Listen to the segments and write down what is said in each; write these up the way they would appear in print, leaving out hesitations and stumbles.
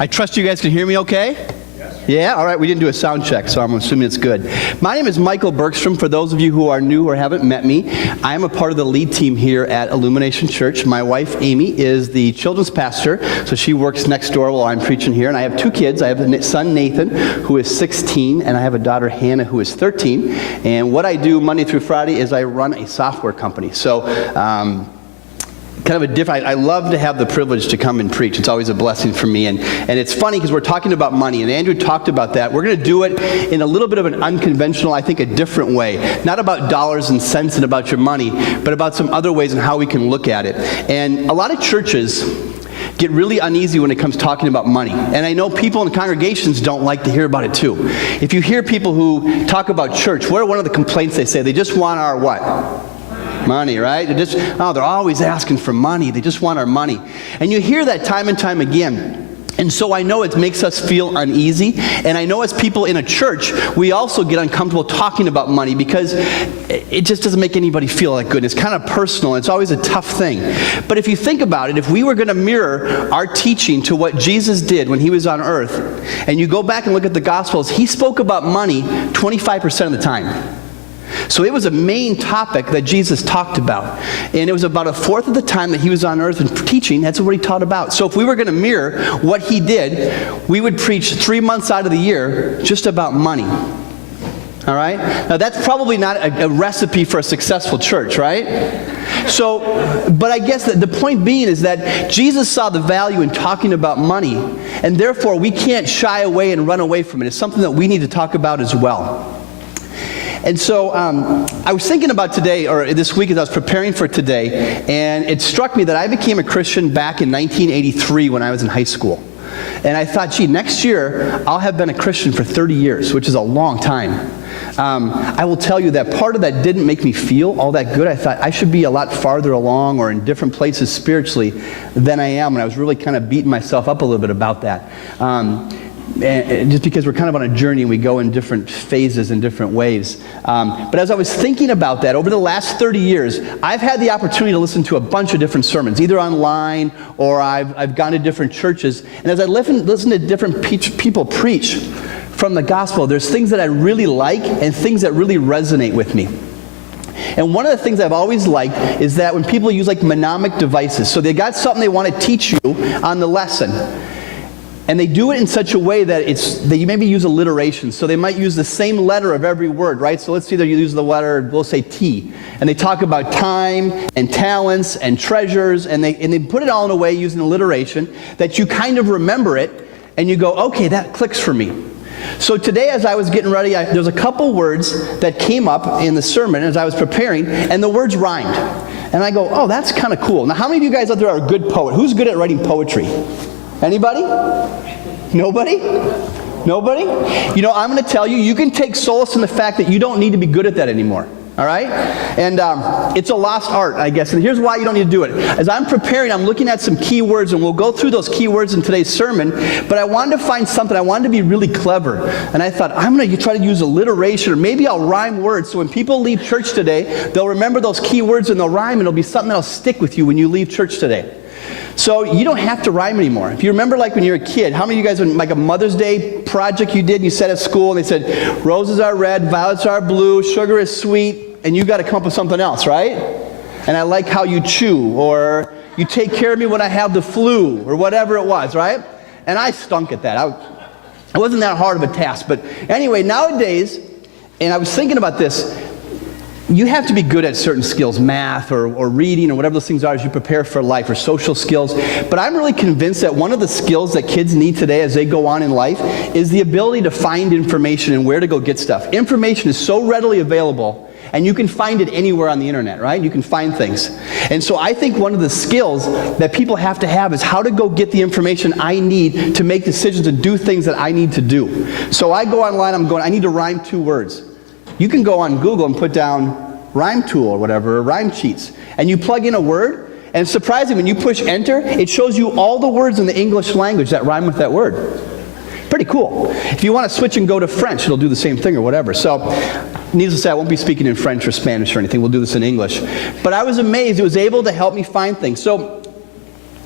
I trust you guys can hear me okay? Yes. Yeah? All right, we didn't do a sound check, so I'm assuming it's good. My name is Michael Bergstrom. For those of you who are new or haven't met me, I am a part of the lead team here at Illumination Church. My wife, Amy, is the children's pastor, so she works next door while I'm preaching here. And I have two kids. I have a son, Nathan, who is 16, and I have a daughter, Hannah, who is 13. And what I do Monday through Friday is I run a software company. So, kind of a different, I love to have the privilege to come and preach. It's always a blessing for me. And it's funny because we're talking about money, and Andrew talked about that. We're going to do it in a little bit of an unconventional, I think a different way. Not about dollars and cents and about your money, but about some other ways and how we can look at it. And a lot of churches get really uneasy when it comes talking about money. And I know people in congregations don't like to hear about it too. If you hear people who talk about church, what are one of the complaints they say? They just want our what? Money, right? They're always asking for money. They just want our money. And you hear that time and time again. And so I know it makes us feel uneasy. And I know as people in a church, we also get uncomfortable talking about money because it just doesn't make anybody feel that good. It's kind of personal. It's always a tough thing. But if you think about it, if we were going to mirror our teaching to what Jesus did when he was on earth, and you go back and look at the Gospels, he spoke about money 25% of the time. So it was a main topic that Jesus talked about. And it was about a fourth of the time that he was on earth and teaching, that's what he taught about. So if we were going to mirror what he did, we would preach 3 months out of the year just about money. All right? Now that's probably not a recipe for a successful church, right? So, but I guess that the point being is that Jesus saw the value in talking about money, and therefore we can't shy away and run away from it. It's something that we need to talk about as well. And so I was thinking about today, or this week as I was preparing for today, and it struck me that I became a Christian back in 1983 when I was in high school. And I thought, gee, next year I'll have been a Christian for 30 years, which is a long time. I will tell you that part of that didn't make me feel all that good. I thought I should be a lot farther along or in different places spiritually than I am, and I was really kind of beating myself up a little bit about that. And just because we're kind of on a journey and we go in different phases and different ways. But as I was thinking about that, over the last 30 years, I've had the opportunity to listen to a bunch of different sermons, either online or I've gone to different churches. And as I listen to different people preach from the gospel, there's things that I really like and things that really resonate with me. And one of the things I've always liked is that when people use like mnemonic devices, so they got something they want to teach you on the lesson. And they do it in such a way that you maybe use alliteration. So they might use the same letter of every word, right? So let's see, they use the letter, we'll say T. And they talk about time and talents and treasures, and they put it all in a way using alliteration that you kind of remember it, and you go, okay, that clicks for me. So today as I was getting ready, there's a couple words that came up in the sermon as I was preparing, and the words rhymed. And I go, oh, that's kind of cool. Now, how many of you guys out there are a good poet? Who's good at writing poetry? Anybody? Nobody? Nobody? You know, I'm going to tell you, you can take solace in the fact that you don't need to be good at that anymore. All right? And it's a lost art, I guess. And here's why you don't need to do it. As I'm preparing, I'm looking at some key words, and we'll go through those key words in today's sermon. But I wanted to find something. I wanted to be really clever. And I thought, I'm going to try to use alliteration, or maybe I'll rhyme words. So when people leave church today, they'll remember those key words and they'll rhyme, and it'll be something that'll stick with you when you leave church today. So you don't have to rhyme anymore. If you remember like when you were a kid, how many of you guys, when like a Mother's Day project you did, you said at school, and they said, roses are red, violets are blue, sugar is sweet, and you got to come up with something else, right? And I like how you chew, or you take care of me when I have the flu, or whatever it was, right? And I stunk at that. It wasn't that hard of a task. But anyway, nowadays, and I was thinking about this, you have to be good at certain skills, math or reading or whatever those things are as you prepare for life, or social skills. But I'm really convinced that one of the skills that kids need today as they go on in life is the ability to find information and where to go get stuff. Information is so readily available, and you can find it anywhere on the internet, right? You can find things. And so I think one of the skills that people have to have is how to go get the information I need to make decisions and do things that I need to do. So I go online, I need to rhyme 2 words. You can go on Google and put down rhyme tool or whatever, or rhyme cheats, and you plug in a word, and surprisingly, when you push enter, it shows you all the words in the English language that rhyme with that word. Pretty cool. If you want to switch and go to French, it'll do the same thing or whatever. So, needless to say, I won't be speaking in French or Spanish or anything. We'll do this in English. But I was amazed. It was able to help me find things. So,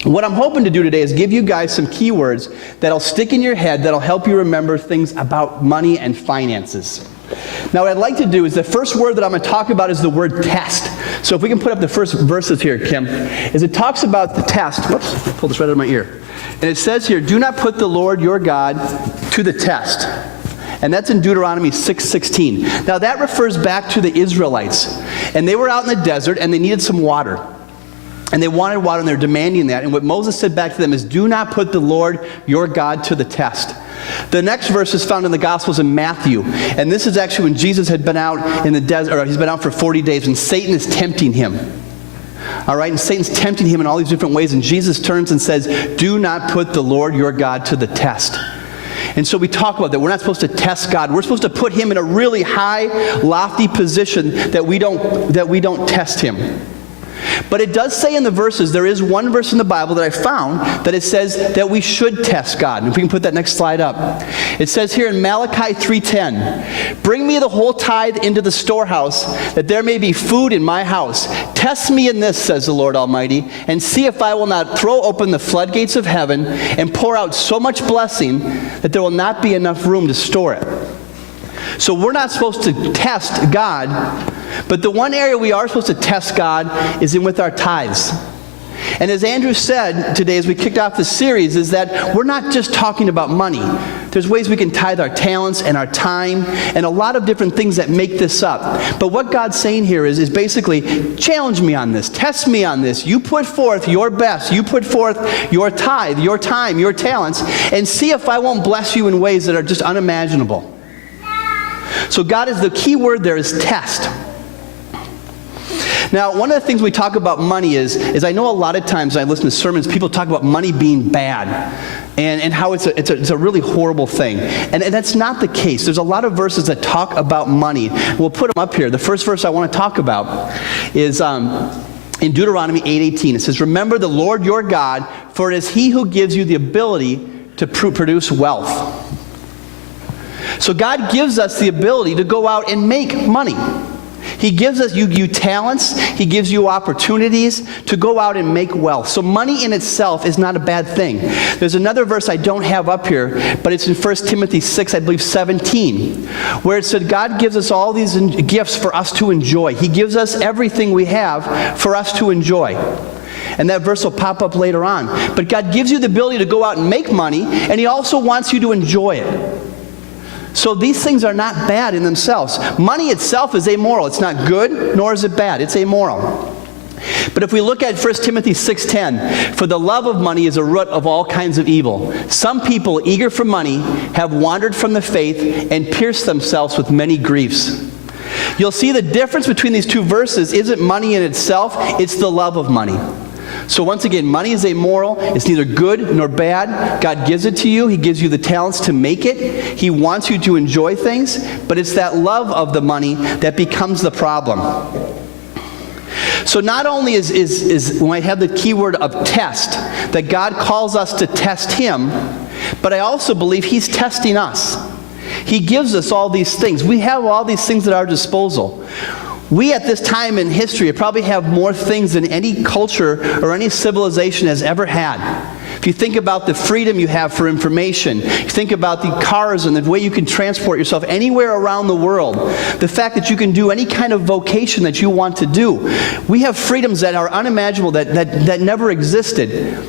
What I'm hoping to do today is give you guys some keywords that'll stick in your head, that'll help you remember things about money and finances. Now, what I'd like to do is the first word that I'm going to talk about is the word test. So if we can put up the first verses here, Kim, is it talks about the test. Whoops, pull this right out of my ear. And it says here, do not put the Lord your God to the test. And that's in Deuteronomy 6:16. Now, that refers back to the Israelites. And they were out in the desert, and they needed some water. And they wanted water, and they're demanding that. And what Moses said back to them is, do not put the Lord your God to the test. The next verse is found in the Gospels in Matthew. And this is actually when Jesus had been out in the desert, or he's been out for 40 days, and Satan is tempting him. All right, and Satan's tempting him in all these different ways. And Jesus turns and says, do not put the Lord your God to the test. And so we talk about that. We're not supposed to test God. We're supposed to put him in a really high, lofty position that we don't test him. But it does say in the verses, there is one verse in the Bible that I found that it says that we should test God. And if we can put that next slide up. It says here in Malachi 3:10, bring me the whole tithe into the storehouse, that there may be food in my house. Test me in this, says the Lord Almighty, and see if I will not throw open the floodgates of heaven and pour out so much blessing that there will not be enough room to store it. So we're not supposed to test God, but the one area we are supposed to test God is with our tithes. And as Andrew said today as we kicked off the series, is that we're not just talking about money. There's ways we can tithe our talents and our time and a lot of different things that make this up. But what God's saying here is basically, challenge me on this, test me on this. You put forth your best, you put forth your tithe, your time, your talents, and see if I won't bless you in ways that are just unimaginable. So God is the key word there is test. Now, one of the things we talk about money is I know a lot of times I listen to sermons, people talk about money being bad and how it's a really horrible thing. And that's not the case. There's a lot of verses that talk about money. We'll put them up here. The first verse I want to talk about is in Deuteronomy 8:18. It says, remember the Lord your God, for it is he who gives you the ability to produce wealth. So God gives us the ability to go out and make money. He gives us you talents. He gives you opportunities to go out and make wealth. So money in itself is not a bad thing. There's another verse I don't have up here, but it's in 1 Timothy 6, I believe 17, where it said God gives us all these gifts for us to enjoy. He gives us everything we have for us to enjoy. And that verse will pop up later on. But God gives you the ability to go out and make money, and he also wants you to enjoy it. So these things are not bad in themselves. Money itself is amoral. It's not good, nor is it bad. It's amoral. But if we look at 1 Timothy 6:10, for the love of money is a root of all kinds of evil. Some people, eager for money, have wandered from the faith and pierced themselves with many griefs. You'll see the difference between these two verses isn't money in itself, it's the love of money. So once again, money is amoral. It's neither good nor bad. God gives it to you. He gives you the talents to make it. He wants you to enjoy things. But it's that love of the money that becomes the problem. So not only is when I have the keyword of test, that God calls us to test him, but I also believe he's testing us. He gives us all these things. We have all these things at our disposal. We at this time in history probably have more things than any culture or any civilization has ever had. If you think about the freedom you have for information, you think about the cars and the way you can transport yourself anywhere around the world, the fact that you can do any kind of vocation that you want to do. We have freedoms that are unimaginable, that never existed.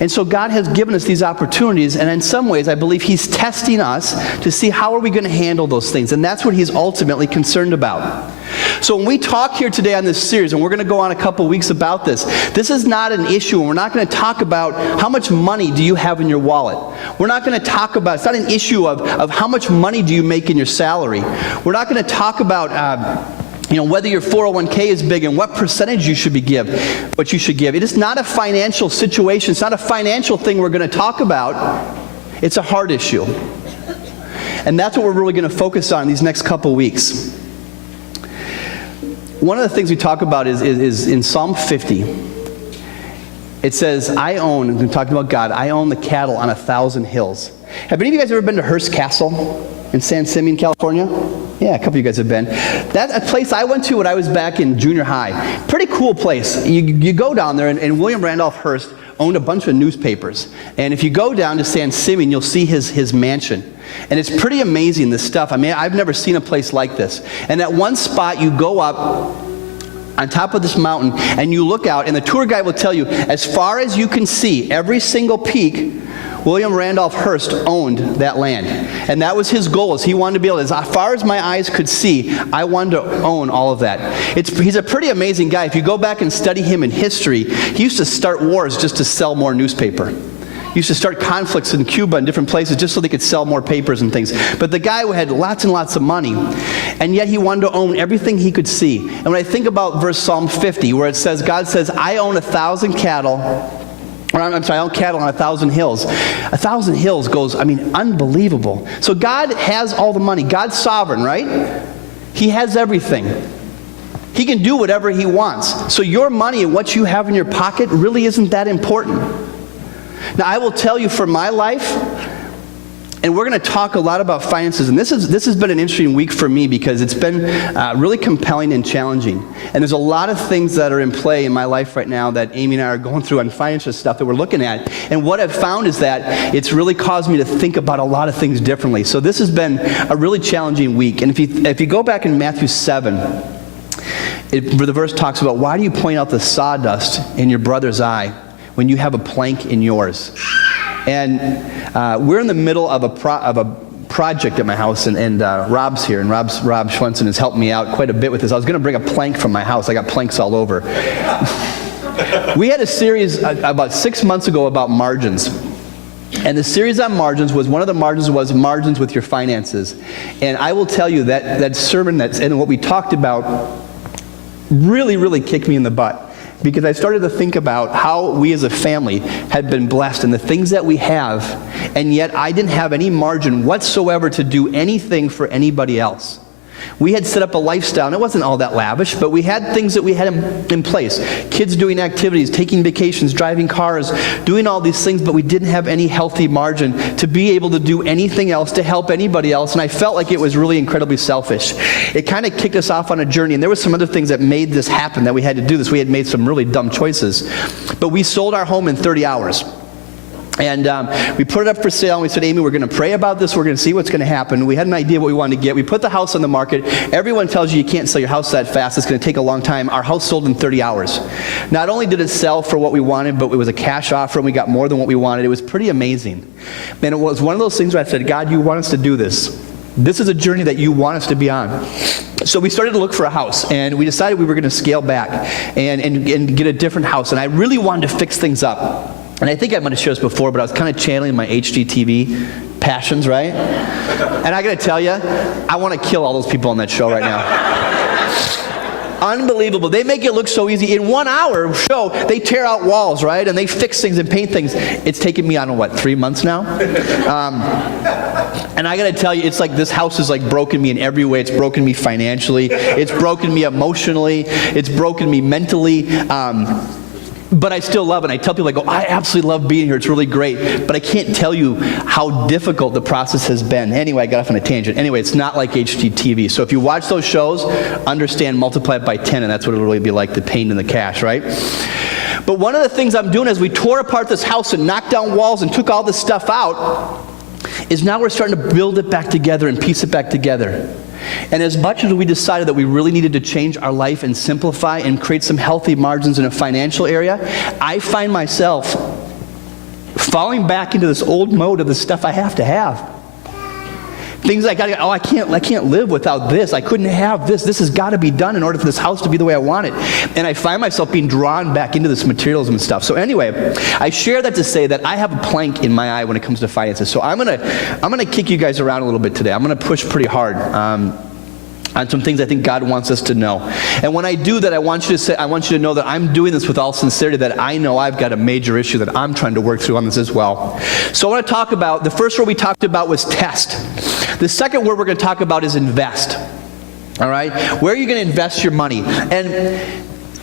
And so God has given us these opportunities, and in some ways I believe he's testing us to see how are we going to handle those things. And that's what he's ultimately concerned about. So when we talk here today on this series, and we're going to go on a couple weeks about this is not an issue, and we're not going to talk about how much money do you have in your wallet. We're not going to talk about, it's not an issue of how much money do you make in your salary. We're not going to talk about whether your 401k is big and what percentage you should give. It is not a financial situation. It's not a financial thing we're going to talk about. It's a heart issue. And that's what we're really going to focus on these next couple weeks. One of the things we talk about is in Psalm 50. It says, I own, we're talking about God, I own the cattle on 1,000 hills. Have any of you guys ever been to Hearst Castle in San Simeon, California? Yeah, a couple of you guys have been. That's a place I went to when I was back in junior high. Pretty cool place. You go down there, and William Randolph Hearst owned a bunch of newspapers. And if you go down to San Simeon, you'll see his mansion. And it's pretty amazing, this stuff. I mean, I've never seen a place like this. And at one spot, you go up on top of this mountain, and you look out, and the tour guide will tell you, as far as you can see, every single peak, William Randolph Hearst owned that land. And that was his goal, is he wanted to be able to, as far as my eyes could see, I wanted to own all of that. He's a pretty amazing guy. If you go back and study him in history, he used to start wars just to sell more newspaper. He used to start conflicts in Cuba and different places just so they could sell more papers and things. But the guy had lots and lots of money, and yet he wanted to own everything he could see. And when I think about verse Psalm 50, where it says, God says, I own 1,000 cattle, or I'm sorry, I own cattle on 1,000 hills. 1,000 hills goes, I mean, unbelievable. So God has all the money. God's sovereign, right? He has everything. He can do whatever he wants. So your money and what you have in your pocket really isn't that important. Now, I will tell you for my life, and we're going to talk a lot about finances, and this has been an interesting week for me because it's been really compelling and challenging. And there's a lot of things that are in play in my life right now that Amy and I are going through on financial stuff that we're looking at. And what I've found is that it's really caused me to think about a lot of things differently. So this has been a really challenging week. And if you go back in Matthew 7, where the verse talks about, why do you point out the sawdust in your brother's eye when you have a plank in yours? And we're in the middle of a project at my house, and Rob's here, and Rob Schwenson has helped me out quite a bit with this. I was going to bring a plank from my house. I got planks all over. We had a series about 6 months ago about margins. And the series on margins was, one of the margins was margins with your finances. And I will tell you that sermon and what we talked about really, really kicked me in the butt. Because I started to think about how we as a family had been blessed and the things that we have, and yet I didn't have any margin whatsoever to do anything for anybody else. We had set up a lifestyle, and it wasn't all that lavish, but we had things that we had in place. Kids doing activities, taking vacations, driving cars, doing all these things, but we didn't have any healthy margin to be able to do anything else to help anybody else, and I felt like it was really incredibly selfish. It kind of kicked us off on a journey, and there were some other things that made this happen, that we had to do this. We had made some really dumb choices, but we sold our home in 30 hours. And we put it up for sale, and we said, Amy, we're going to pray about this. We're going to see what's going to happen. We had an idea what we wanted to get. We put the house on the market. Everyone tells you can't sell your house that fast. It's going to take a long time. Our house sold in 30 hours. Not only did it sell for what we wanted, but it was a cash offer, and we got more than what we wanted. It was pretty amazing. And it was one of those things where I said, God, you want us to do this. This is a journey that you want us to be on. So we started to look for a house, and we decided we were going to scale back and get a different house. And I really wanted to fix things up. And I think I might have shared this before, but I was kind of channeling my HGTV passions, right? And I got to tell you, I want to kill all those people on that show right now. Unbelievable. They make it look so easy. In 1 hour show, they tear out walls, right? And they fix things and paint things. It's taken me, I don't know, 3 months now? And I got to tell you, it's like this house has like broken me in every way. It's broken me financially. It's broken me emotionally. It's broken me mentally. But I still love it. I tell people, I go, I absolutely love being here. It's really great. But I can't tell you how difficult the process has been. Anyway, I got off on a tangent. Anyway, it's not like HGTV. So if you watch those shows, understand, multiply it by 10, and that's what it'll really be like, the pain and the cash, right? But one of the things I'm doing as we tore apart this house and knocked down walls and took all this stuff out, is now we're starting to build it back together and piece it back together. And as much as we decided that we really needed to change our life and simplify and create some healthy margins in a financial area, I find myself falling back into this old mode of the stuff I have to have. Things I gotta, I can't live without this. I couldn't have this. This has got to be done in order for this house to be the way I want it. And I find myself being drawn back into this materialism stuff. So anyway, I share that to say that I have a plank in my eye when it comes to finances. So I'm gonna kick you guys around a little bit today. I'm gonna push pretty hard on some things I think God wants us to know. And when I do that, I want you to know that I'm doing this with all sincerity, that I know I've got a major issue that I'm trying to work through on this as well. So I want to talk about, the first word we talked about was test. The second word we're going to talk about is invest. All right? Where are you going to invest your money? And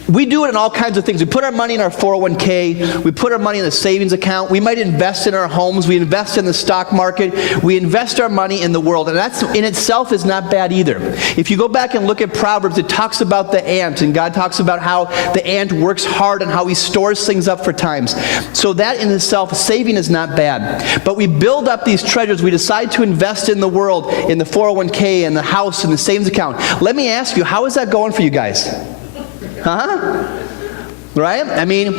We do it in all kinds of things. We put our money in our 401k. We put our money in a savings account. We might invest in our homes. We invest in the stock market. We invest our money in the world. And that in itself is not bad either. If you go back and look at Proverbs, it talks about the ant. And God talks about how the ant works hard and how he stores things up for times. So that in itself, saving is not bad. But we build up these treasures. We decide to invest in the world, in the 401k, in the house, in the savings account. Let me ask you, how is that going for you guys? Huh? Right? I mean,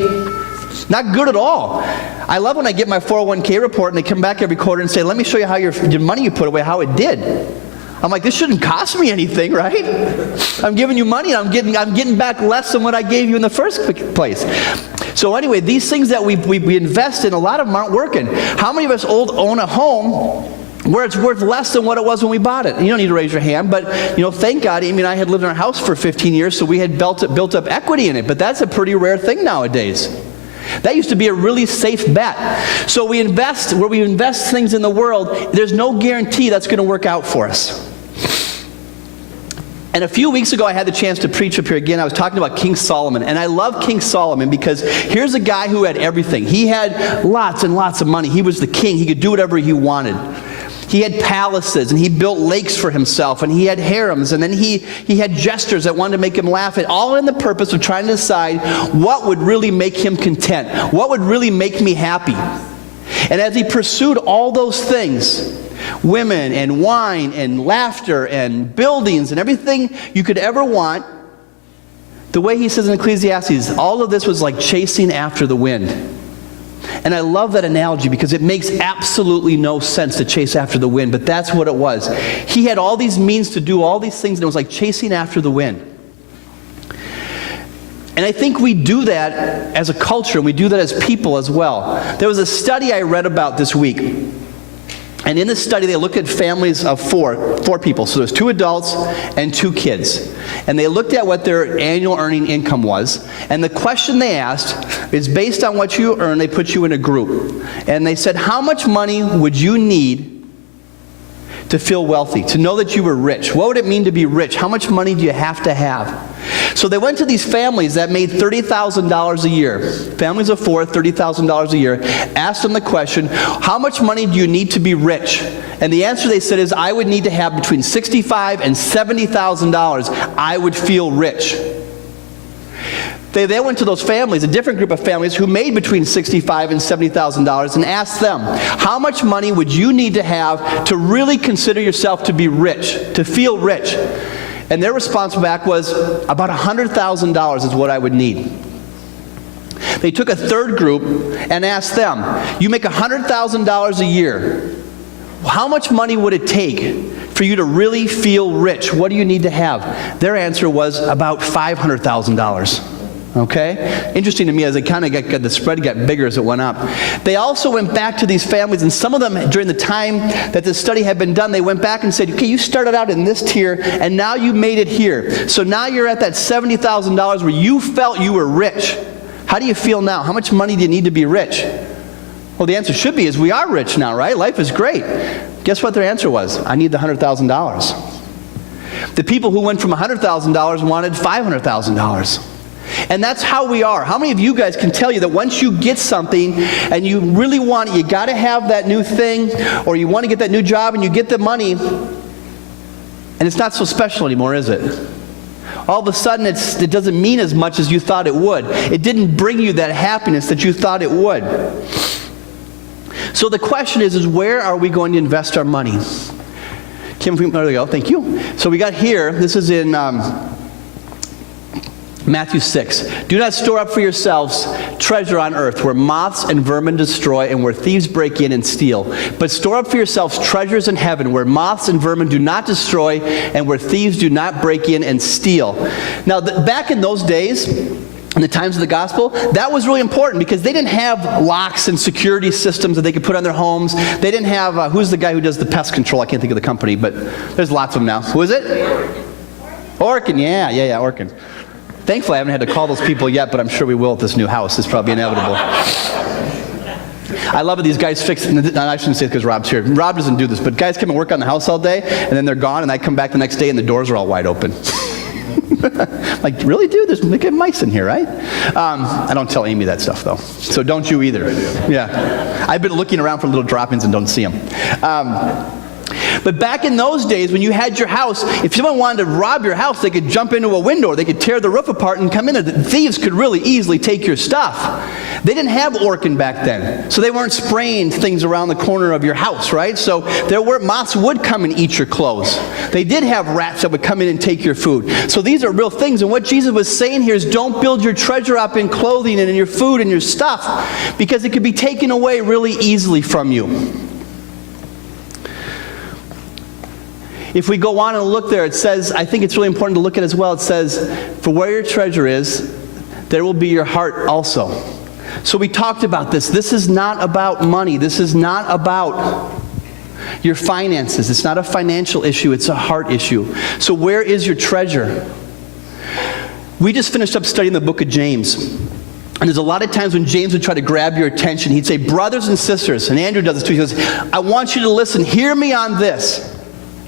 not good at all. I love when I get my 401k report and they come back every quarter and say, let me show you how your money you put away, how it did. I'm like, this shouldn't cost me anything, right? I'm giving you money and I'm getting back less than what I gave you in the first place. So anyway, these things that we invest in, a lot of them aren't working. How many of us own a home where it's worth less than what it was when we bought it? You don't need to raise your hand, but thank God, Amy and I had lived in our house for 15 years, so we had built up equity in it, but that's a pretty rare thing nowadays. That used to be a really safe bet. So we invest, where we invest things in the world, there's no guarantee that's going to work out for us. And a few weeks ago, I had the chance to preach up here again. I was talking about King Solomon. And I love King Solomon because here's a guy who had everything. He had lots and lots of money. He was the king. He could do whatever he wanted. He had palaces, and he built lakes for himself, and he had harems, and then he had jesters that wanted to make him laugh, and all in the purpose of trying to decide what would really make him content, what would really make me happy. And as he pursued all those things, women and wine and laughter and buildings and everything you could ever want, the way he says in Ecclesiastes, all of this was like chasing after the wind. And I love that analogy because it makes absolutely no sense to chase after the wind, but that's what it was. He had all these means to do all these things, and it was like chasing after the wind. And I think we do that as a culture, and we do that as people as well. There was a study I read about this week. And in this study, they looked at families of four people. So there's 2 adults and 2 kids. And they looked at what their annual earning income was. And the question they asked is based on what you earn, they put you in a group. And they said, how much money would you need to feel wealthy, to know that you were rich? What would it mean to be rich? How much money do you have to have? So they went to these families that made $30,000 a year. Families of 4, $30,000 a year. Asked them the question, how much money do you need to be rich? And the answer they said is, I would need to have between $65,000 and $70,000. I would feel rich. They then went to those families, a different group of families who made between $65,000 and $70,000, and asked them, how much money would you need to have to really consider yourself to be rich, to feel rich? And their response back was, about $100,000 is what I would need. They took a third group and asked them, you make $100,000 a year. How much money would it take for you to really feel rich? What do you need to have? Their answer was about $500,000. Okay? Interesting to me as it kind of the spread got bigger as it went up. They also went back to these families, and some of them, during the time that this study had been done, they went back and said, okay, you started out in this tier, and now you made it here. So now you're at that $70,000 where you felt you were rich. How do you feel now? How much money do you need to be rich? Well, the answer should be is we are rich now, right? Life is great. Guess what their answer was? I need the $100,000. The people who went from $100,000 wanted $500,000. And that's how we are. How many of you guys can tell you that once you get something and you really want it, you got to have that new thing, or you want to get that new job and you get the money, and it's not so special anymore, is it? All of a sudden it doesn't mean as much as you thought it would. It didn't bring you that happiness that you thought it would. So the question is where are we going to invest our money? Kim, there we go, thank you. So we got here, this is in Matthew 6. Do not store up for yourselves treasure on earth where moths and vermin destroy and where thieves break in and steal. But store up for yourselves treasures in heaven where moths and vermin do not destroy and where thieves do not break in and steal. Now, back in those days, in the times of the gospel, that was really important because they didn't have locks and security systems that they could put on their homes. They didn't have, who's the guy who does the pest control? I can't think of the company, but there's lots of them now. Who is it? Orkin, yeah, Orkin. Thankfully, I haven't had to call those people yet, but I'm sure we will at this new house. It's probably inevitable. I love it. These guys fix, and I shouldn't say it because Rob's here. Rob doesn't do this, but guys come and work on the house all day, and then they're gone, and I come back the next day, and the doors are all wide open. Like, really, dude? There's mice in here, right? I don't tell Amy that stuff, though. So don't you either. Yeah. I've been looking around for little drop-ins and don't see them. But back in those days, when you had your house, if someone wanted to rob your house, they could jump into a window, or they could tear the roof apart and come in. The thieves could really easily take your stuff. They didn't have Orkin back then, so they weren't spraying things around the corner of your house, right? So moths would come and eat your clothes. They did have rats that would come in and take your food. So these are real things, and what Jesus was saying here is don't build your treasure up in clothing and in your food and your stuff, because it could be taken away really easily from you. If we go on and look there, it says, I think it's really important to look at as well, it says, for where your treasure is, there will be your heart also. So we talked about this. This is not about money. This is not about your finances. It's not a financial issue. It's a heart issue. So where is your treasure? We just finished up studying the book of James. And there's a lot of times when James would try to grab your attention, he'd say, brothers and sisters, and Andrew does this too. He goes, I want you to listen. Hear me on this.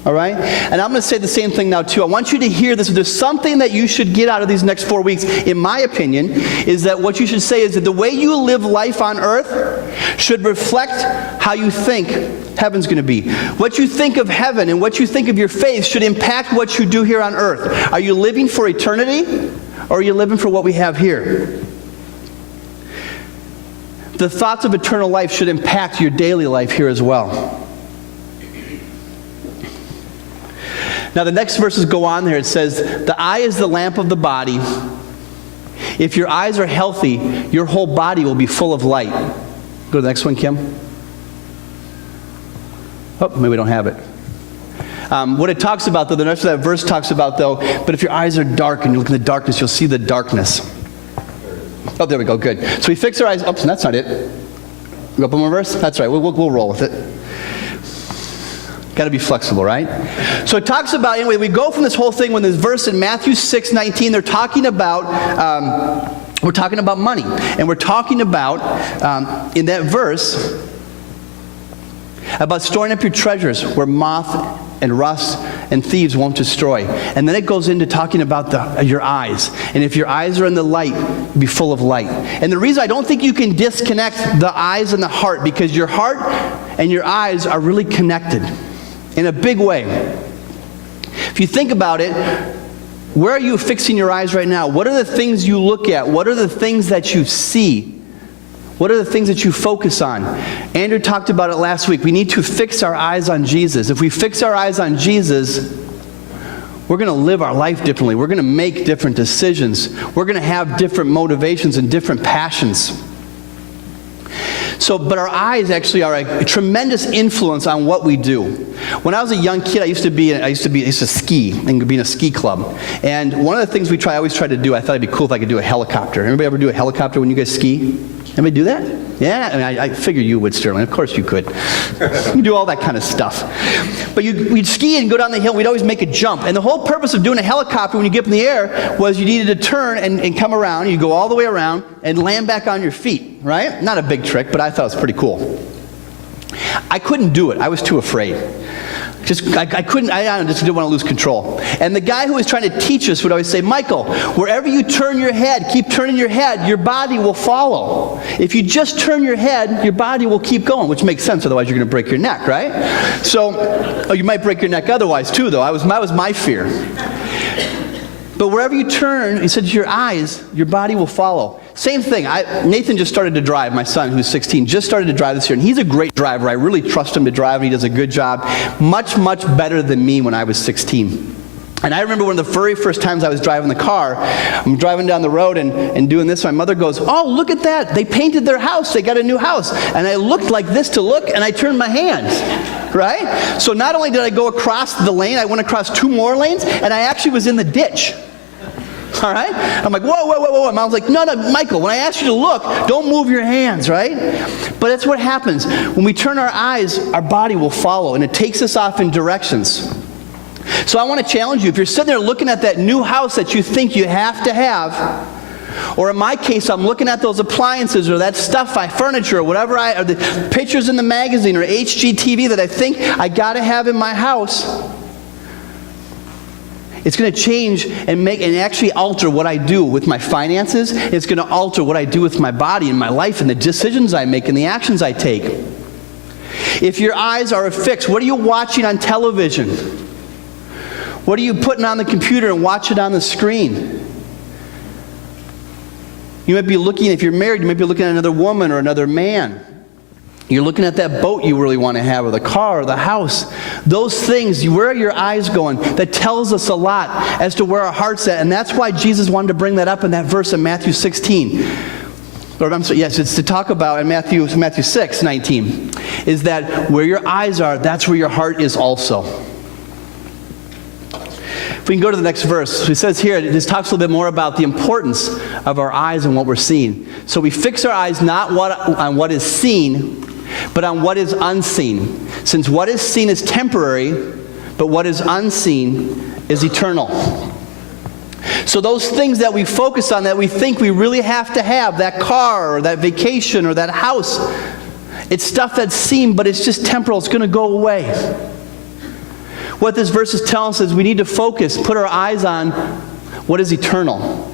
All right? And I'm going to say the same thing now, too. I want you to hear this. If there's something that you should get out of these next 4 weeks, in my opinion, is that what you should say is that the way you live life on earth should reflect how you think heaven's going to be. What you think of heaven and what you think of your faith should impact what you do here on earth. Are you living for eternity, or are you living for what we have here? The thoughts of eternal life should impact your daily life here as well. Now the next verses go on there. It says, the eye is the lamp of the body. If your eyes are healthy, your whole body will be full of light. Go to the next one, Kim. Oh, maybe we don't have it. What it talks about, though, the rest of that verse talks about, though, but if your eyes are dark and you look in the darkness, you'll see the darkness. Oh, there we go, good. So we fix our eyes. Oops, that's not it. Go up one more verse? That's right, we'll roll with it. Got to be flexible, right? So it talks about, anyway, we go from this whole thing when this verse in Matthew 6:19, they're talking about, we're talking about money. And we're talking about, in that verse, about storing up your treasures where moth and rust and thieves won't destroy. And then it goes into talking about your eyes. And if your eyes are in the light, be full of light. And the reason I don't think you can disconnect the eyes and the heart, because your heart and your eyes are really connected in a big way. If you think about it, where are you fixing your eyes right now? What are the things you look at? What are the things that you see? What are the things that you focus on? Andrew talked about it last week. We need to fix our eyes on Jesus. If we fix our eyes on Jesus, we're going to live our life differently. We're going to make different decisions. We're going to have different motivations and different passions. But our eyes actually are a tremendous influence on what we do. When I was a young kid, I used to ski and be in a ski club. And one of the things I always tried to do, I thought it'd be cool if I could do a helicopter. Anybody ever do a helicopter when you guys ski? Anybody do that? Yeah, I mean, I figure you would, Sterling. Of course you could. You do all that kind of stuff. But we'd ski and go down the hill. We'd always make a jump. And the whole purpose of doing a helicopter when you get up in the air was you needed to turn and come around. You go all the way around and land back on your feet, right? Not a big trick, but I thought it was pretty cool. I couldn't do it. I was too afraid. I couldn't, I just didn't want to lose control. And the guy who was trying to teach us would always say, Michael, wherever you turn your head, keep turning your head, your body will follow. If you just turn your head, your body will keep going, which makes sense, otherwise you're going to break your neck, right? So, you might break your neck otherwise too, though. That was my fear. But wherever you turn, he said to your eyes, your body will follow. Same thing. Nathan just started to drive, my son, who's 16, just started to drive this year. And he's a great driver. I really trust him to drive, and he does a good job. Much, much better than me when I was 16. And I remember one of the very first times I was driving the car, I'm driving down the road and doing this. My mother goes, oh, look at that. They painted their house. They got a new house. And I looked like this to look, and I turned my hands. Right? So not only did I go across the lane, I went across 2 more lanes, and I actually was in the ditch. All right? I'm like, whoa, whoa, whoa, whoa. Mom's like, no, Michael, when I ask you to look, don't move your hands, right? But that's what happens. When we turn our eyes, our body will follow, and it takes us off in directions. So I want to challenge you. If you're sitting there looking at that new house that you think you have to have, or in my case, I'm looking at those appliances or that stuff, furniture, or whatever, or the pictures in the magazine or HGTV that I think I got to have in my house, It's going to change and actually alter what I do with my finances. It's going to alter what I do with my body and my life and the decisions I make and the actions I take. If your eyes are fixed, what are you watching on television? What are you putting on the computer and watching on the screen? You might be looking, if you're married, you might be looking at another woman or another man. You're looking at that boat you really want to have, or the car, or the house. Those things, where are your eyes going? That tells us a lot as to where our heart's at. And that's why Jesus wanted to bring that up in that verse in Matthew 16. Or I'm sorry, yes, it's to talk about in Matthew 6:19. Is that where your eyes are, that's where your heart is also. If we can go to the next verse, it says here, this talks a little bit more about the importance of our eyes and what we're seeing. So we fix our eyes not on what is seen, but on what is unseen. Since what is seen is temporary, but what is unseen is eternal. So those things that we focus on, that we think we really have to have, that car or that vacation or that house, it's stuff that's seen, but it's just temporal. It's going to go away. What this verse is telling us is we need to focus, put our eyes on what is eternal,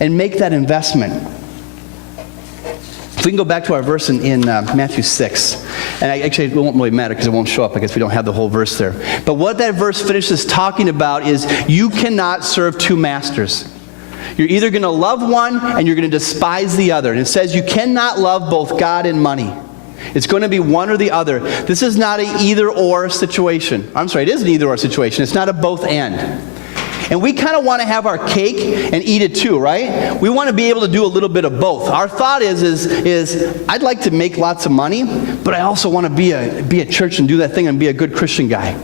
and make that investment. If we can go back to our verse in Matthew 6. And actually, it won't really matter because it won't show up. I guess we don't have the whole verse there. But what that verse finishes talking about is you cannot serve two masters. You're either going to love one and you're going to despise the other. And it says you cannot love both God and money. It's going to be one or the other. This is not an either-or situation. I'm sorry, it is an either-or situation. It's not a both-and. And we kind of want to have our cake and eat it too, right? We want to be able to do a little bit of both. Our thought is I'd like to make lots of money, but I also want to be at church and do that thing and be a good Christian guy.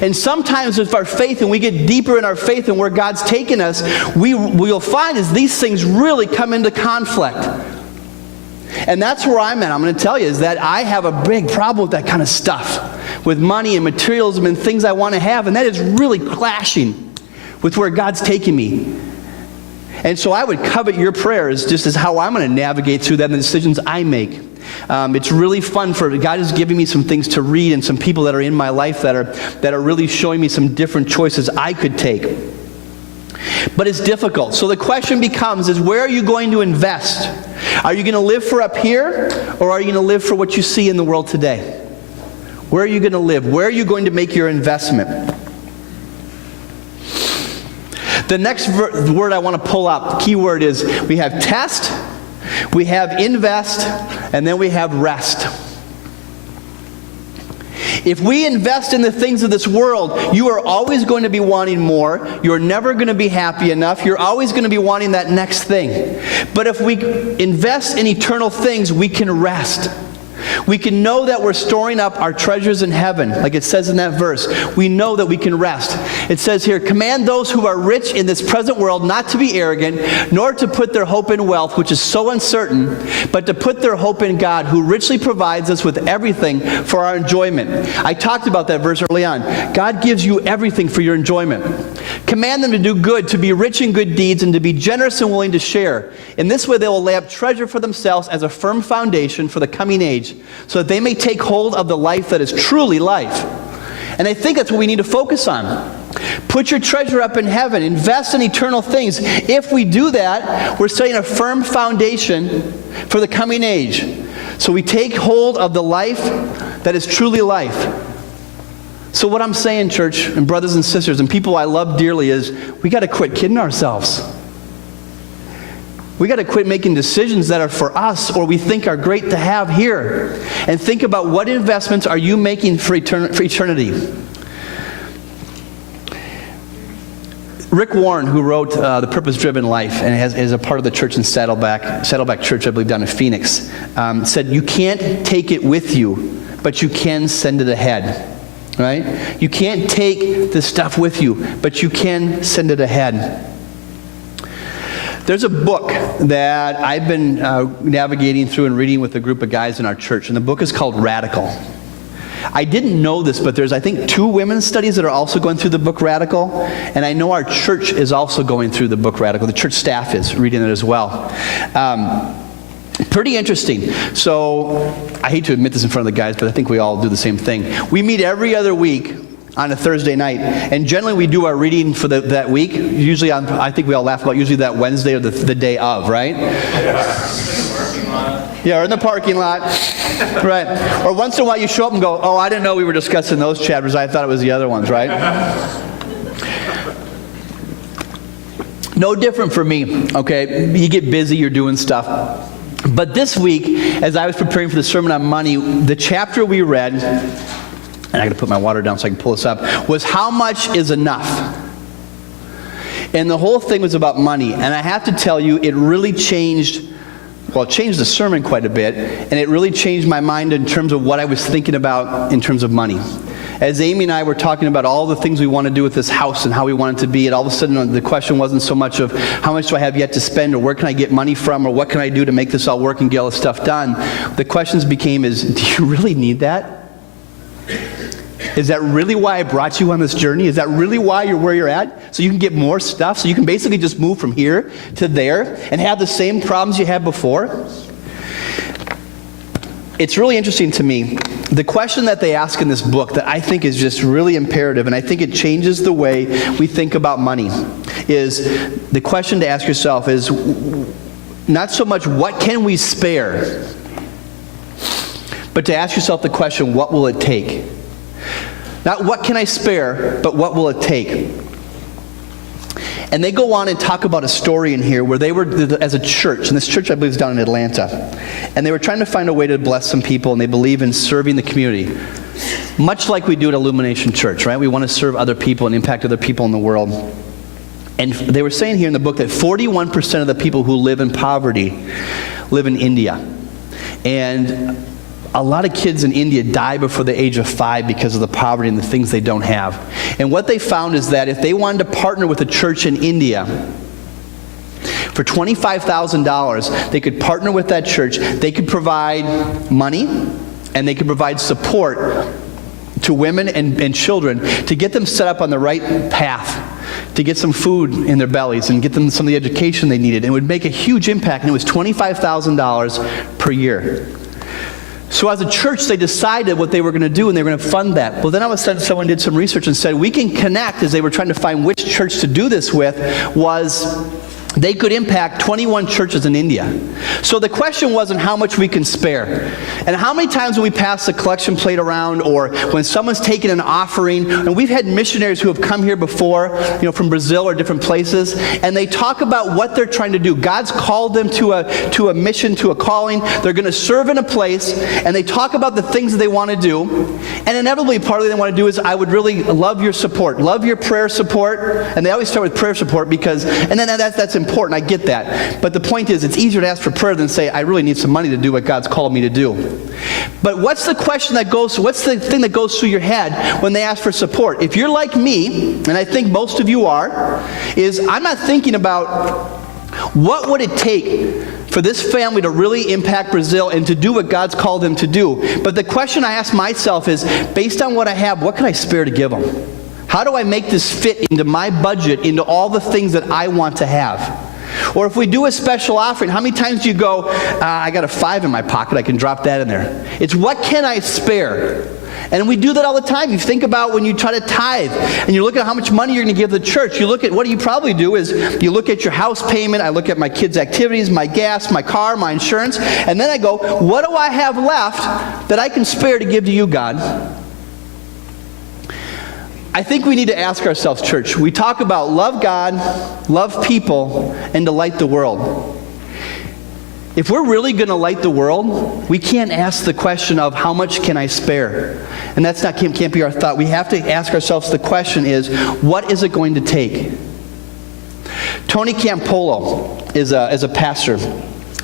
And sometimes with our faith, and we get deeper in our faith and where God's taken us, we'll find is these things really come into conflict. And that's where I'm at. I'm going to tell you is that I have a big problem with that kind of stuff, with money and materialism and things I want to have, and that is really clashing with where God's taking me. And so I would covet your prayers just as how I'm going to navigate through that and the decisions I make. It's really fun God is giving me some things to read and some people that are in my life that are really showing me some different choices I could take. But it's difficult. So the question becomes is where are you going to invest? Are you going to live for up here, or are you going to live for what you see in the world today? Where are you going to live? Where are you going to make your investment? The next word I want to pull up, the key word is we have test, we have invest, and then we have rest. If we invest in the things of this world, you are always going to be wanting more. You're never going to be happy enough. You're always going to be wanting that next thing. But if we invest in eternal things, we can rest. We can know that we're storing up our treasures in heaven, like it says in that verse. We know that we can rest. It says here, command those who are rich in this present world not to be arrogant, nor to put their hope in wealth, which is so uncertain, but to put their hope in God, who richly provides us with everything for our enjoyment. I talked about that verse early on. God gives you everything for your enjoyment. Command them to do good, to be rich in good deeds, and to be generous and willing to share. In this way they will lay up treasure for themselves as a firm foundation for the coming age, so that they may take hold of the life that is truly life. And I think that's what we need to focus on. Put your treasure up in heaven. Invest in eternal things. If we do that, we're setting a firm foundation for the coming age. So we take hold of the life that is truly life. So what I'm saying, church, and brothers and sisters, and people I love dearly, is we got to quit kidding ourselves. We got to quit making decisions that are for us or we think are great to have here. And think about what investments are you making for eternity. Rick Warren, who wrote The Purpose-Driven Life, and is a part of the church in Saddleback Church, I believe, down in Phoenix, said, you can't take it with you, but you can send it ahead. Right? You can't take the stuff with you, but you can send it ahead. There's a book that I've been navigating through and reading with a group of guys in our church, and the book is called Radical. I didn't know this, but there's, I think, 2 women's studies that are also going through the book Radical, and I know our church is also going through the book Radical. The church staff is reading it as well. Pretty interesting. So, I hate to admit this in front of the guys, but I think we all do the same thing. We meet every other week on a Thursday night. And generally we do our reading for that week, usually on, I think we all laugh about usually that Wednesday or the day of, right? Yeah, or in the parking lot. Right. Or once in a while you show up and go, oh, I didn't know we were discussing those chapters. I thought it was the other ones, right? No different for me, okay? You get busy, you're doing stuff. But this week, as I was preparing for the sermon on money, the chapter we read, and I got to put my water down so I can pull this up, was How Much is Enough? And the whole thing was about money. And I have to tell you, it really changed, well, it changed the sermon quite a bit, and it really changed my mind in terms of what I was thinking about in terms of money. As Amy and I were talking about all the things we want to do with this house and how we want it to be, and all of a sudden the question wasn't so much of how much do I have yet to spend, or where can I get money from, or what can I do to make this all work and get all this stuff done. The questions became is, do you really need that? Is that really why I brought you on this journey? Is that really why you're where you're at? So you can get more stuff? So you can basically just move from here to there and have the same problems you had before? It's really interesting to me. The question that they ask in this book that I think is just really imperative, and I think it changes the way we think about money, is the question to ask yourself is not so much what can we spare, but to ask yourself the question, what will it take? Not what can I spare, but what will it take? And they go on and talk about a story in here where they were, as a church, and this church I believe is down in Atlanta, and they were trying to find a way to bless some people, and they believe in serving the community. Much like we do at Illumination Church, right? We want to serve other people and impact other people in the world. And they were saying here in the book that 41% of the people who live in poverty live in India. And a lot of kids in India die before the age of 5 because of the poverty and the things they don't have. And what they found is that if they wanted to partner with a church in India, for $25,000, they could partner with that church. They could provide money, and they could provide support to women and children to get them set up on the right path, to get some food in their bellies and get them some of the education they needed. And it would make a huge impact, and it was $25,000 per year. So as a church, they decided what they were going to do, and they were going to fund that. Well, then all of a sudden, someone did some research and said, we can connect, as they were trying to find which church to do this with, was they could impact 21 churches in India. So the question wasn't how much we can spare. And how many times when we pass the collection plate around, or when someone's taken an offering, and we've had missionaries who have come here before, from Brazil or different places, and they talk about what they're trying to do. God's called them to a mission, to a calling. They're going to serve in a place, and they talk about the things that they want to do. And inevitably, part of what they want to do is, I would really love your support, love your prayer support. And they always start with prayer support because, and then that's important, I get that. But the point is, it's easier to ask for prayer than say, I really need some money to do what God's called me to do. But what's the question that goes, what's the thing that goes through your head when they ask for support? If you're like me, and I think most of you are, is I'm not thinking about what would it take for this family to really impact Brazil and to do what God's called them to do. But the question I ask myself is, based on what I have, what can I spare to give them? How do I make this fit into my budget, into all the things that I want to have? Or if we do a special offering, how many times do you go, I got a 5 in my pocket, I can drop that in there. It's what can I spare? And we do that all the time. You think about when you try to tithe, and you look at how much money you're going to give the church. You look at, what you probably do is, you look at your house payment, I look at my kids' activities, my gas, my car, my insurance, and then I go, what do I have left that I can spare to give to you, God? I think we need to ask ourselves, church, we talk about love God, love people, and to light the world. If we're really going to light the world, we can't ask the question of how much can I spare? And that's not can't be our thought. We have to ask ourselves the question is, what is it going to take? Tony Campolo is a pastor.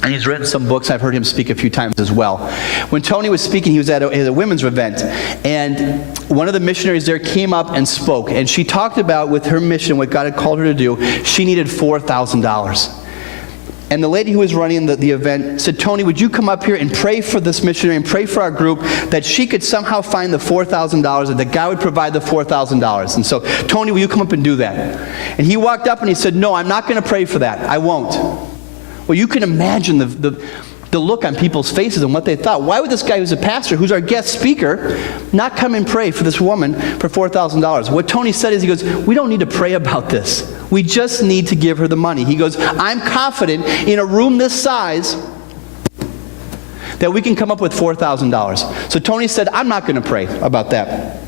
And he's written some books. I've heard him speak a few times as well. When Tony was speaking, he was at a women's event. And one of the missionaries there came up and spoke. And she talked about, with her mission, what God had called her to do, she needed $4,000. And the lady who was running the event said, Tony, would you come up here and pray for this missionary and pray for our group that she could somehow find the $4,000, and that God would provide the $4,000. And so, Tony, will you come up and do that? And he walked up and he said, no, I'm not going to pray for that. I won't. Well, you can imagine the look on people's faces and what they thought. Why would this guy who's a pastor, who's our guest speaker, not come and pray for this woman for $4,000? What Tony said is, he goes, we don't need to pray about this. We just need to give her the money. He goes, I'm confident in a room this size that we can come up with $4,000. So Tony said, I'm not going to pray about that.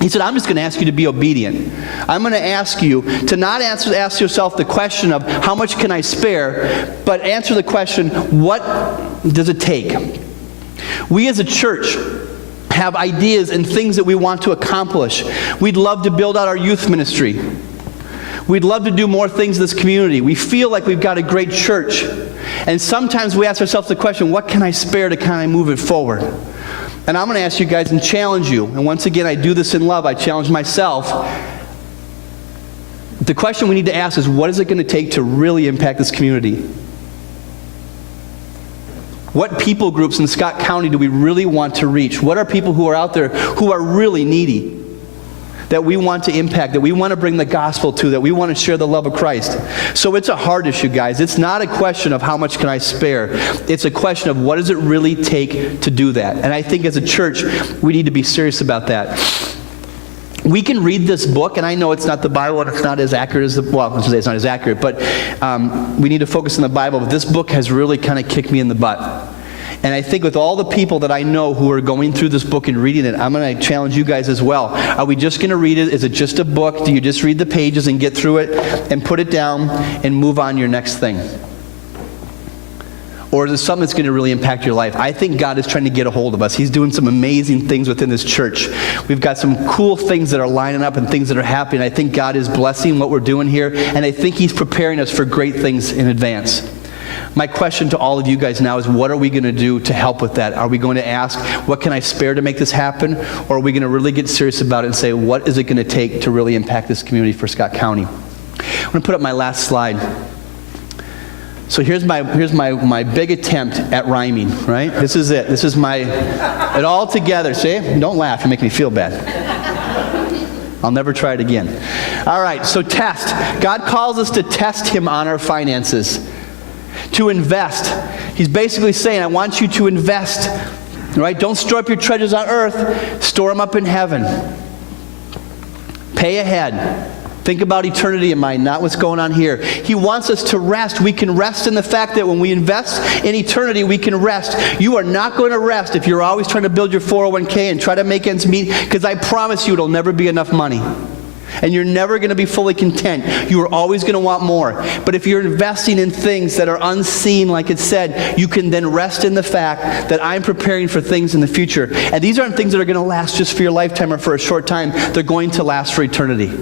He said, I'm just going to ask you to be obedient. I'm going to ask you to not ask yourself the question of how much can I spare, but answer the question, what does it take? We as a church have ideas and things that we want to accomplish. We'd love to build out our youth ministry. We'd love to do more things in this community. We feel like we've got a great church. And sometimes we ask ourselves the question, what can I spare to kind of move it forward? And I'm going to ask you guys and challenge you. And once again, I do this in love. I challenge myself. The question we need to ask is, what is it going to take to really impact this community? What people groups in Scott County do we really want to reach? What are people who are out there who are really needy, that we want to impact, that we want to bring the gospel to, that we want to share the love of Christ? So it's a hard issue, guys. It's not a question of how much can I spare. It's a question of what does it really take to do that. And I think as a church, we need to be serious about that. We can read this book, and I know it's not the Bible and it's not as accurate as well, I should say it's not as accurate, but we need to focus on the Bible. But this book has really kind of kicked me in the butt. And I think with all the people that I know who are going through this book and reading it, I'm going to challenge you guys as well. Are we just going to read it? Is it just a book? Do you just read the pages and get through it and put it down and move on to your next thing? Or is it something that's going to really impact your life? I think God is trying to get a hold of us. He's doing some amazing things within this church. We've got some cool things that are lining up and things that are happening. I think God is blessing what we're doing here, and I think He's preparing us for great things in advance. My question to all of you guys now is, what are we going to do to help with that? Are we going to ask, what can I spare to make this happen? Or are we going to really get serious about it and say, what is it going to take to really impact this community for Scott County? I'm going to put up my last slide. So here's my big attempt at rhyming, right? This is it. This is it all together. See? Don't laugh. You make me feel bad. I'll never try it again. All right, so test. God calls us to test Him on our finances. To invest. He's basically saying, I want you to invest. Right? Don't store up your treasures on earth. Store them up in heaven. Pay ahead. Think about eternity in mind, not what's going on here. He wants us to rest. We can rest in the fact that when we invest in eternity, we can rest. You are not going to rest if you're always trying to build your 401k and try to make ends meet, because I promise you it'll never be enough money. And you're never going to be fully content. You are always going to want more. But if you're investing in things that are unseen, like it said, you can then rest in the fact that I'm preparing for things in the future. And these aren't things that are going to last just for your lifetime or for a short time. They're going to last for eternity.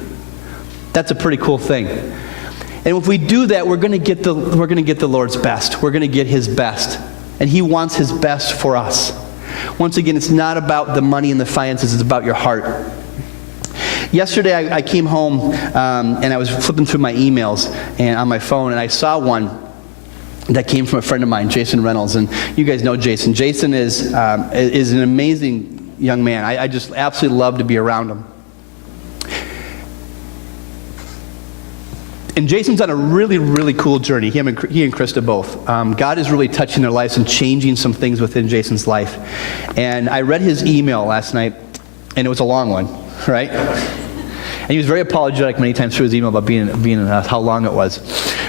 That's a pretty cool thing. And if we do that, we're going to get the Lord's best. We're going to get His best. And He wants His best for us. Once again, it's not about the money and the finances. It's about your heart. Yesterday, I came home and I was flipping through my emails and on my phone, and I saw one that came from a friend of mine, Jason Reynolds. And you guys know Jason. Jason is an amazing young man. I just absolutely love to be around him. And Jason's on a really, really cool journey. He and Krista both. God is really touching their lives and changing some things within Jason's life. And I read his email last night, and it was a long one, right? And he was very apologetic many times through his email about being how long it was.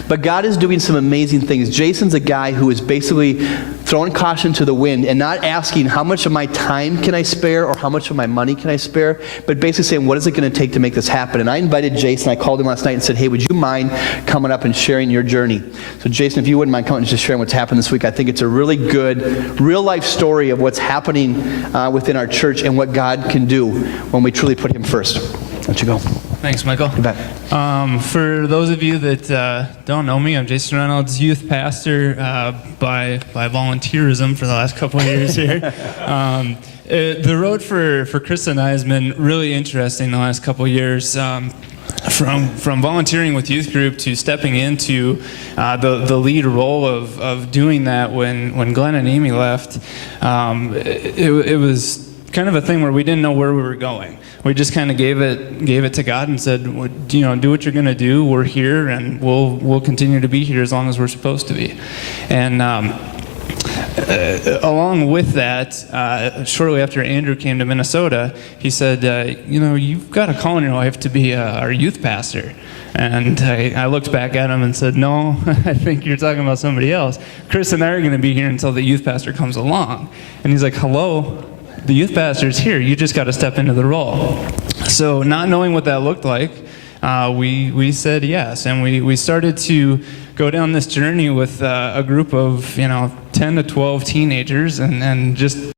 But God is doing some amazing things. Jason's a guy who is basically throwing caution to the wind and not asking how much of my time can I spare or how much of my money can I spare, but basically saying, what is it going to take to make this happen? And I invited Jason. I called him last night and said, hey, would you mind coming up and sharing your journey? So Jason, if you wouldn't mind coming and just sharing what's happened this week, I think it's a really good, real-life story of what's happening within our church and what God can do when we truly put Him first. Let you go. Thanks, Michael. You bet. For those of you that don't know me, I'm Jason Reynolds, youth pastor by volunteerism for the last couple of years here. The road for Chris and I has been really interesting the last couple of years. From volunteering with youth group to stepping into the lead role of doing that when Glenn and Amy left, it was kind of a thing where we didn't know where we were going. We just kind of gave it to God and said, do what you're going to do. We're here, and we'll continue to be here as long as we're supposed to be. And along with that, shortly after Andrew came to Minnesota, he said, you've got a call in your life to be our youth pastor. And I looked back at him and said, no, I think you're talking about somebody else. Chris and I are going to be here until the youth pastor comes along. And he's like, hello, the youth pastor's here. You just got to step into the role. So not knowing what that looked like, we said yes. And we started to go down this journey with a group of 10 to 12 teenagers and just